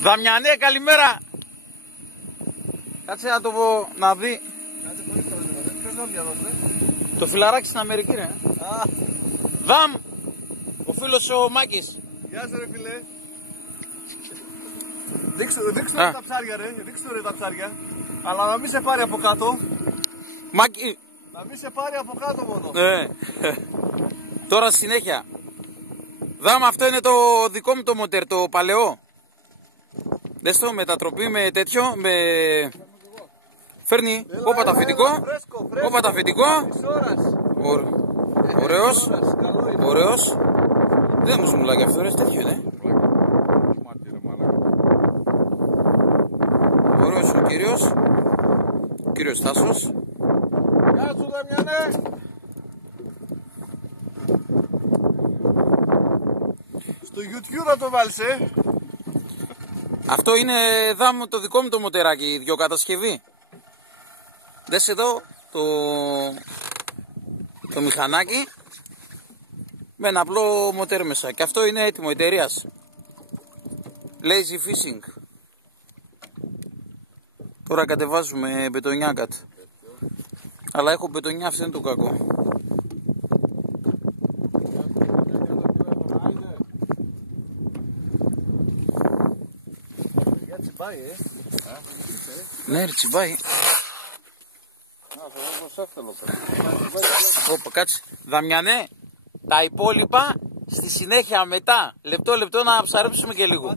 Δαμιανέ, καλημέρα. Κάτσε να το πω, να δει. Το φιλαράκι στην Αμερική, ρε. Δαμ, ο φίλος ο Μάκης. Γεια σου ρε φίλε. Δείξου ρε τα ψάρια ρε, δείξου ρε τα ψάρια. Αλλά να μην σε πάρει από κάτω. Μάκη. Να μην σε πάρει από κάτω μόνο. Τώρα συνέχεια. Δαμ, αυτό είναι το δικό μου το μοτέρ, το παλαιό. Δες το, μετατροπή με τέτοιο, με... Φέρνει, όπα τα αφεντικό. Όπα τα αφεντικό. Ωραίος. Ωραίος. Δεν μου σμουλάκι αυτό ρε, τέτοιο είναι. Ωραίος ο κύριος. Ο κύριος Τάσος. Γεια σου Δαμιανέ. Στο YouTube να το βάλεις Αυτό είναι Δάμ το δικό μου το μοτεράκι, δυο κατασκευή. Δες εδώ το μηχανάκι με ένα απλό μοτέρ μέσα. Και αυτό είναι έτοιμο εταιρείας. Lazy Fishing. Τώρα κατεβάζουμε μπετονιά κάτω. Αλλά έχω μπετονιά, αυτό είναι το κακό. Ναι, ρε τσιμπάει. Όπα, κάτσε. Δαμιανέ, τα υπόλοιπα στη συνέχεια μετά. Λεπτό να ψαρέψουμε και λίγο.